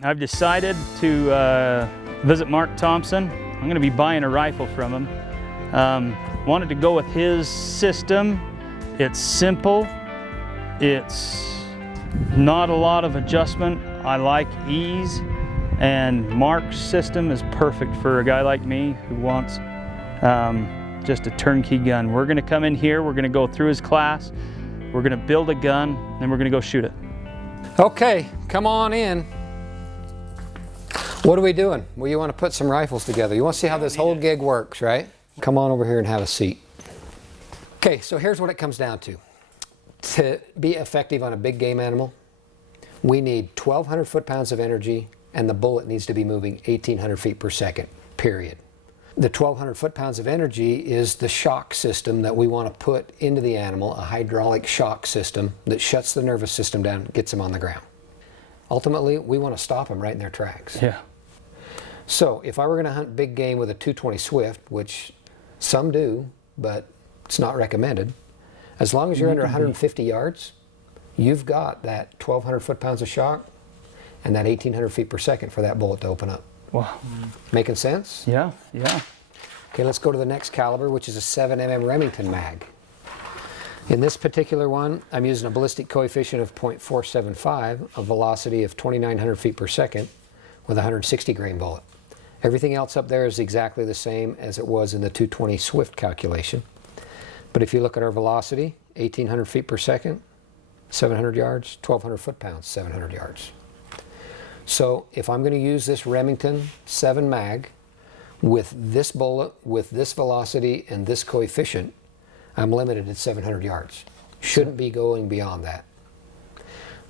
I've decided to visit Mark Thompson. I'm going to be buying a rifle from him. Wanted to go with his system. It's simple. It's not a lot of adjustment. I like ease, and Mark's system is perfect for a guy like me who wants just a turnkey gun. We're going to come in here, we're going to go through his class, we're going to build a gun, then we're going to go shoot it. Okay, come on in. What are we doing? Well, you want to put some rifles together. You want to see how this whole gig works, right? Come on over here and have a seat. Okay, so here's what it comes down to. To be effective on a big game animal, we need 1,200 foot-pounds of energy, and the bullet needs to be moving 1,800 feet per second, period. The 1,200 foot-pounds of energy is the shock system that we want to put into the animal, a hydraulic shock system that shuts the nervous system down, gets them on the ground. Ultimately, we want to stop them right in their tracks. Yeah. So if I were going to hunt big game with a 220 Swift, which some do, but it's not recommended, as long as you're under 150 yards, you've got that 1,200 foot-pounds of shock and that 1,800 feet per second for that bullet to open up. Wow. Making sense? Yeah, yeah. Okay, let's go to the next caliber, which is a 7mm Remington mag. In this particular one, I'm using a ballistic coefficient of 0.475, a velocity of 2,900 feet per second with a 160 grain bullet. Everything else up there is exactly the same as it was in the 220 Swift calculation. But if you look at our velocity, 1,800 feet per second, 700 yards, 1,200 foot-pounds, 700 yards. So if I'm going to use this Remington 7 mag with this bullet, with this velocity and this coefficient, I'm limited at 700 yards. Shouldn't be going beyond that.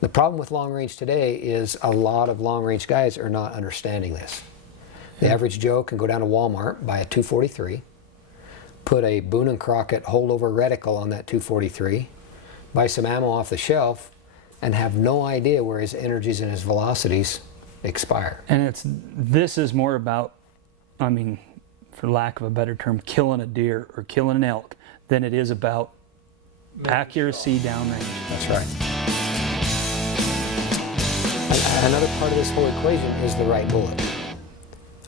The problem with long range today is a lot of long range guys are not understanding this. The average Joe can go down to Walmart, buy a 243, put a Boone and Crockett holdover reticle on that 243, buy some ammo off the shelf, and have no idea where his energies and his velocities expire. And this is more about, I mean, for lack of a better term, killing a deer or killing an elk than it is about accuracy downrange. That's right. Another part of this whole equation is the right bullet.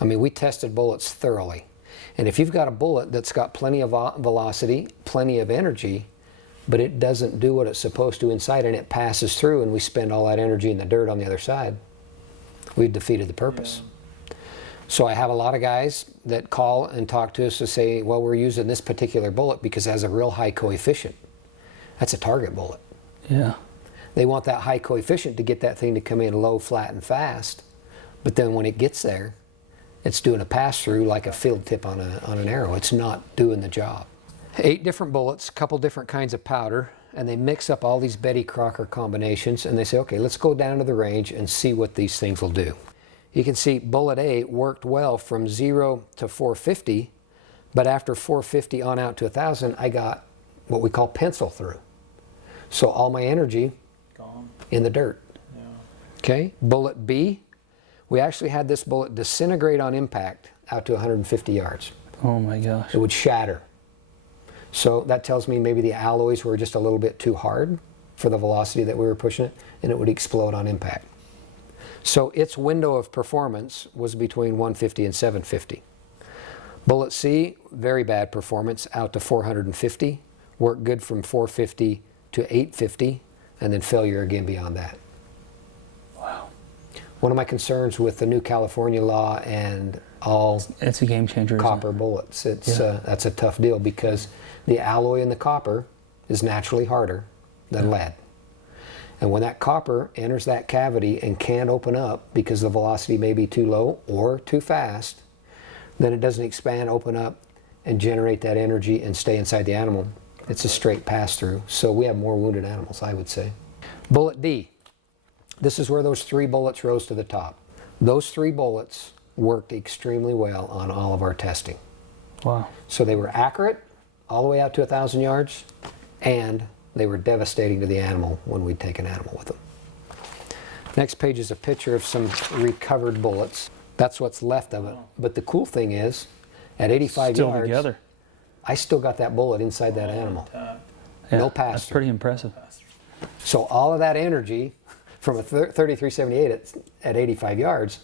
I mean, we tested bullets thoroughly. And if you've got a bullet that's got plenty of velocity, plenty of energy, but it doesn't do what it's supposed to inside and it passes through and we spend all that energy in the dirt on the other side, we've defeated the purpose. Yeah. So I have a lot of guys that call and talk to us to say, well, we're using this particular bullet because it has a real high coefficient. That's a target bullet. Yeah. They want that high coefficient to get that thing to come in low, flat, and fast. But then when it gets there, it's doing a pass-through like a field tip on an arrow. It's not doing the job. 8 different bullets, a couple different kinds of powder, and they mix up all these Betty Crocker combinations, and they say, okay, let's go down to the range and see what these things will do. You can see bullet A worked well from 0 to 450, but after 450 on out to 1,000, I got what we call pencil through. So all my energy gone in the dirt. Yeah. Okay, bullet B, we actually had this bullet disintegrate on impact out to 150 yards. Oh my gosh. It would shatter. So that tells me maybe the alloys were just a little bit too hard for the velocity that we were pushing it, and it would explode on impact. So its window of performance was between 150 and 750. Bullet C, very bad performance, out to 450, worked good from 450 to 850, and then failure again beyond that. Wow. One of my concerns with the new California law and all it's a game changer, copper bullets, that's a tough deal because the alloy in the copper is naturally harder than lead. And when that copper enters that cavity and can't open up because the velocity may be too low or too fast, then it doesn't expand, open up, and generate that energy and stay inside the animal. It's a straight pass-through. So we have more wounded animals, I would say. Bullet D. This is where those 3 bullets rose to the top. Those 3 bullets worked extremely well on all of our testing. Wow. So they were accurate all the way out to 1,000 yards, and they were devastating to the animal when we'd take an animal with them. Next page is a picture of some recovered bullets. That's what's left of it. But the cool thing is, at 85 still yards, together. I still got that bullet inside that animal. Yeah, no pass. That's pretty impressive. So all of that energy from a 3378 at 85 yards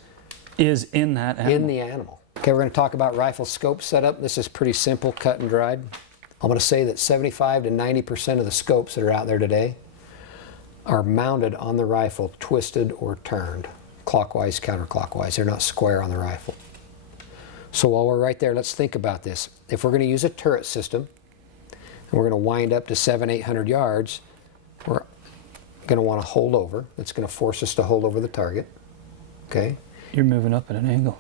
Is in that animal. in the animal. Okay, we're going to talk about rifle scope setup. This is pretty simple, cut and dried. I'm going to say that 75 to 90% of the scopes that are out there today are mounted on the rifle, twisted or turned, clockwise, counterclockwise. They're not square on the rifle. So while we're right there, let's think about this. If we're going to use a turret system, and we're going to wind up to 700-800 yards, we're going to want to hold over. That's going to force us to hold over the target. Okay? You're moving up at an angle.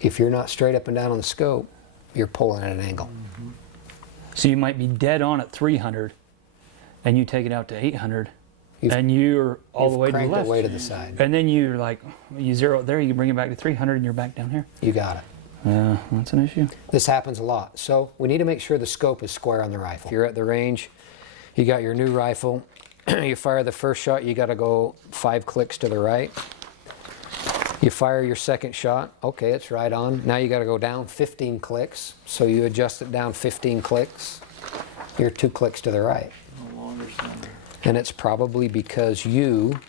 If you're not straight up and down on the scope, you're pulling at an angle. Mm-hmm. So you might be dead on at 300, and you take it out to 800, and you're all the way to the left. Cranked it way to the side. And then you're like, you zero it there, you bring it back to 300, and you're back down here. You got it. That's an issue. This happens a lot. So we need to make sure the scope is square on the rifle. If you're at the range, you got your new rifle, you fire the first shot, you got to go 5 clicks to the right. You fire your second shot, okay, it's right on. Now you got to go down 15 clicks, so you adjust it down 15 clicks. You're 2 clicks to the right. No longer center. And it's probably because you,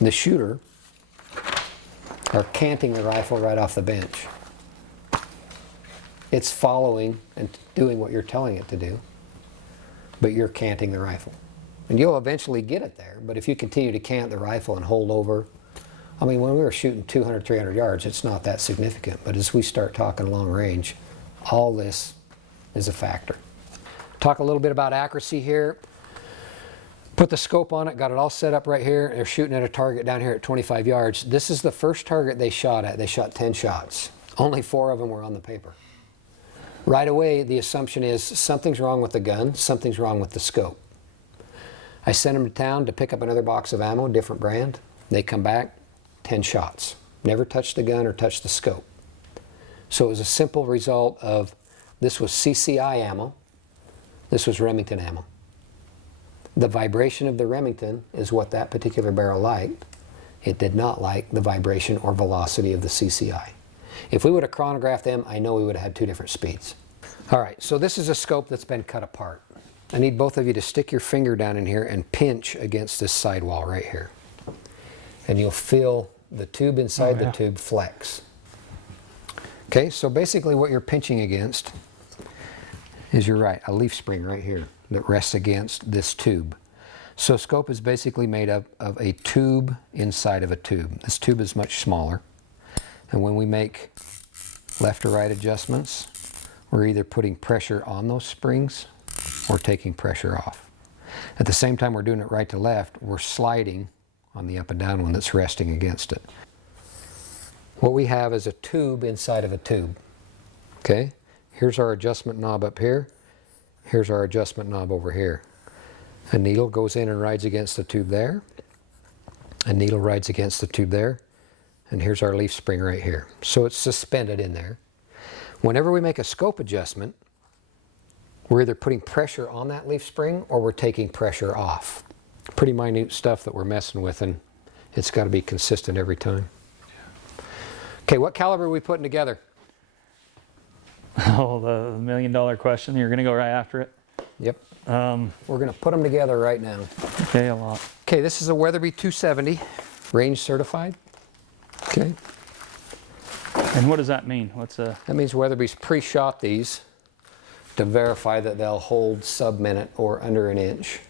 the shooter, are canting the rifle right off the bench. It's following and doing what you're telling it to do, but you're canting the rifle. And you'll eventually get it there, but if you continue to cant the rifle and hold over, I mean, when we were shooting 200, 300 yards, it's not that significant, but as we start talking long range, all this is a factor. Talk a little bit about accuracy here. Put the scope on it, got it all set up right here. They're shooting at a target down here at 25 yards. This is the first target they shot at. They shot 10 shots. Only 4 of them were on the paper. Right away, the assumption is something's wrong with the gun, something's wrong with the scope. I sent them to town to pick up another box of ammo, different brand. They come back, 10 shots. Never touched the gun or touched the scope. So it was a simple result of this was CCI ammo, this was Remington ammo. The vibration of the Remington is what that particular barrel liked. It did not like the vibration or velocity of the CCI. If we would have chronographed them, I know we would have had 2 different speeds. All right, so this is a scope that's been cut apart. I need both of you to stick your finger down in here and pinch against this sidewall right here. And you'll feel the tube inside the tube flex. Okay, so basically what you're pinching against is, you're right, a leaf spring right here that rests against this tube. So scope is basically made up of a tube inside of a tube. This tube is much smaller. And when we make left or right adjustments, we're either putting pressure on those springs or taking pressure off. At the same time we're doing it right to left, we're sliding on the up and down one that's resting against it. What we have is a tube inside of a tube. Okay? Here's our adjustment knob up here. Here's our adjustment knob over here. A needle goes in and rides against the tube there. A needle rides against the tube there. And here's our leaf spring right here. So it's suspended in there. Whenever we make a scope adjustment, we're either putting pressure on that leaf spring or we're taking pressure off. Pretty minute stuff that we're messing with, and it's got to be consistent every time. Okay, what caliber are we putting together? Oh, the $1 million question. You're going to go right after it? Yep. We're going to put them together right now. Okay, a lot. Okay, this is a Weatherby 270, range certified. Okay. And what does that mean? What's a... That means Weatherby's pre-shot these to verify that they'll hold sub-minute or under an inch.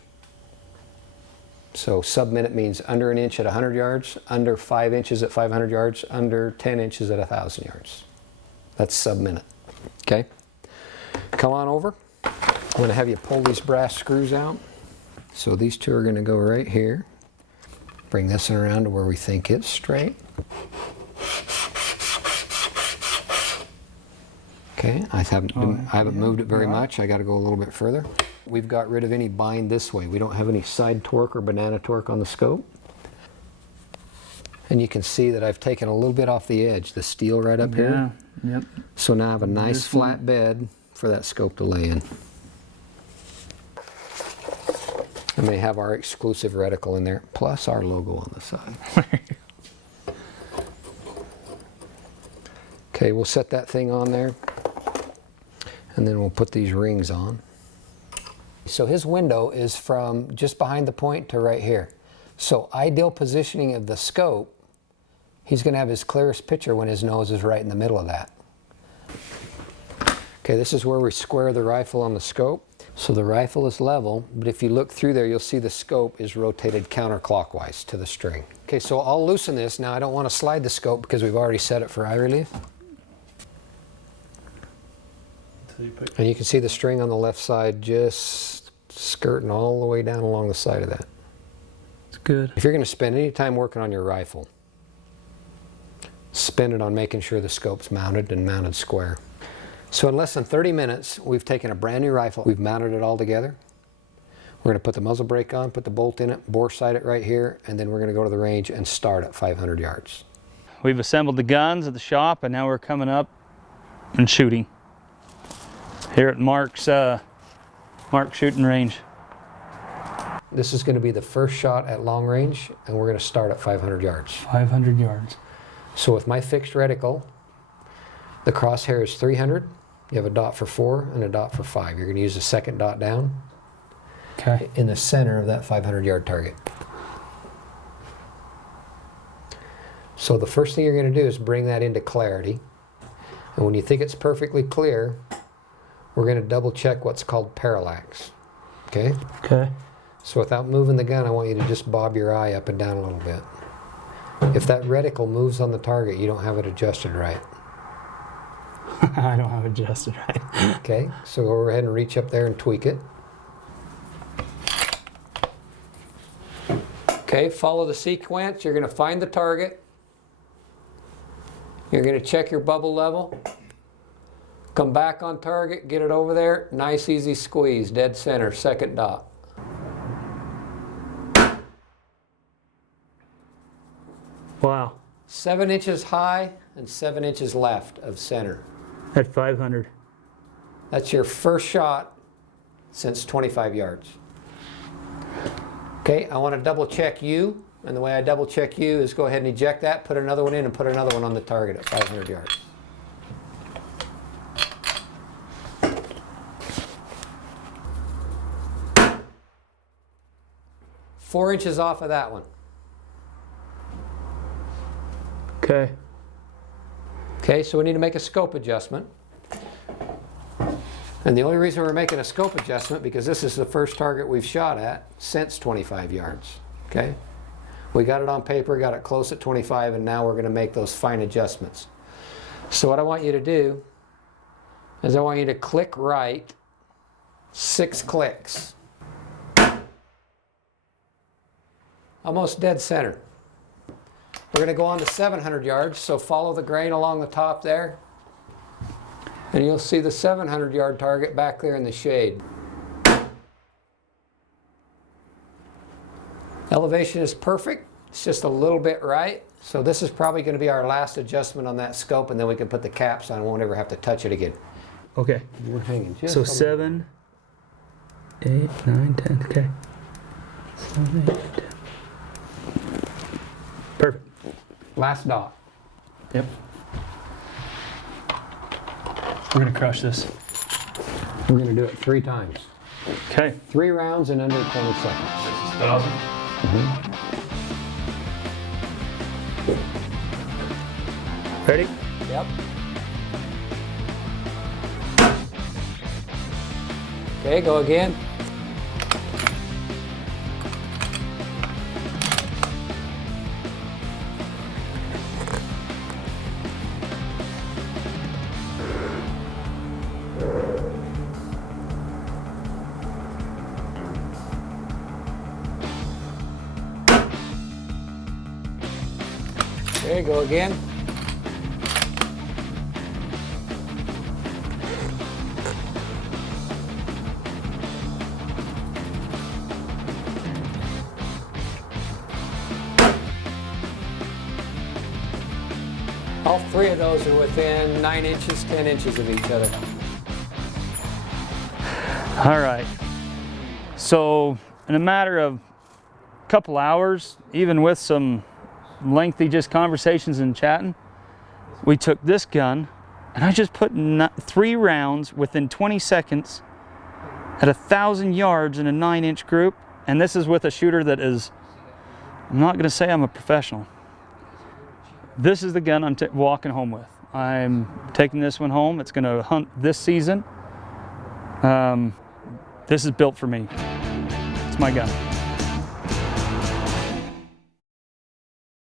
So sub-minute means under an inch at 100 yards, under 5 inches at 500 yards, under 10 inches at 1,000 yards. That's sub-minute. Okay? Come on over. I'm going to have you pull these brass screws out. So these 2 are going to go right here. Bring this one around to where we think it's straight. Okay, I haven't moved it very much. I got to go a little bit further. We've got rid of any bind this way. We don't have any side torque or banana torque on the scope. And you can see that I've taken a little bit off the edge, the steel right up here. Yep. So now I have a nice flat bed for that scope to lay in. And they have our exclusive reticle in there, plus our logo on the side. Okay, we'll set that thing on there. And then we'll put these rings on. So his window is from just behind the point to right here. So ideal positioning of the scope, he's going to have his clearest picture when his nose is right in the middle of that. Okay, this is where we square the rifle on the scope. So the rifle is level, but if you look through there, you'll see the scope is rotated counterclockwise to the string. Okay, so I'll loosen this. Now I don't want to slide the scope because we've already set it for eye relief. And you can see the string on the left side just skirting all the way down along the side of that. It's good. If you're going to spend any time working on your rifle, spend it on making sure the scope's mounted and mounted square. So in less than 30 minutes, we've taken a brand new rifle, we've mounted it all together. We're going to put the muzzle brake on, put the bolt in it, bore sight it right here, and then we're going to go to the range and start at 500 yards. We've assembled the guns at the shop, and now we're coming up and shooting here at Mark's shooting range. This is going to be the first shot at long range, and we're going to start at 500 yards. 500 yards. So with my fixed reticle, the crosshair is 300. You have a dot for 4 and a dot for 5. You're going to use the second dot down in the center of that 500-yard target. So the first thing you're going to do is bring that into clarity. And when you think it's perfectly clear, we're going to double check what's called parallax. Okay? Okay. So without moving the gun, I want you to just bob your eye up and down a little bit. If that reticle moves on the target, you don't have it adjusted right. I don't have it adjusted right. Okay, so go ahead and reach up there and tweak it. Okay, follow the sequence. You're going to find the target. You're going to check your bubble level. Come back on target, get it over there. Nice easy squeeze, dead center, second dot. Wow. 7 inches high and 7 inches left of center. At 500. That's your first shot since 25 yards. Okay, I want to double check you, and the way I double check you is go ahead and eject that, put another one in, and put another one on the target at 500 yards. Four inches off of that one. Okay. Okay, so we need to make a scope adjustment. And the only reason we're making a scope adjustment because this is the first target we've shot at since 25 yards. Okay? We got it on paper, got it close at 25, and now we're going to make those fine adjustments. So what I want you to do is I want you to click right 6 clicks. Almost dead center. We're going to go on to 700 yards, so follow the grain along the top there. And you'll see the 700-yard target back there in the shade. Elevation is perfect. It's just a little bit right. So this is probably going to be our last adjustment on that scope, and then we can put the caps on and won't ever have to touch it again. Okay. We're hanging just so 7, 8, 9, 10. Okay. 7, 8, 10. Perfect. Last dot. Yep. We're going to crush this. We're going to do it 3 times. Okay. 3 rounds in under 20 seconds. This is 1,000. Ready? Yep. Okay, go again. Okay, go again. All 3 of those are within 9 inches, 10 inches of each other. All right. So in a matter of a couple hours, even with some lengthy just conversations and chatting, we took this gun and I just put 3 rounds within 20 seconds at 1,000 yards in a 9-inch group, and this is with a shooter that is, I'm not going to say I'm a professional. This is the gun I'm walking home with. I'm taking this one home. It's going to hunt this season. This is built for me. It's my gun.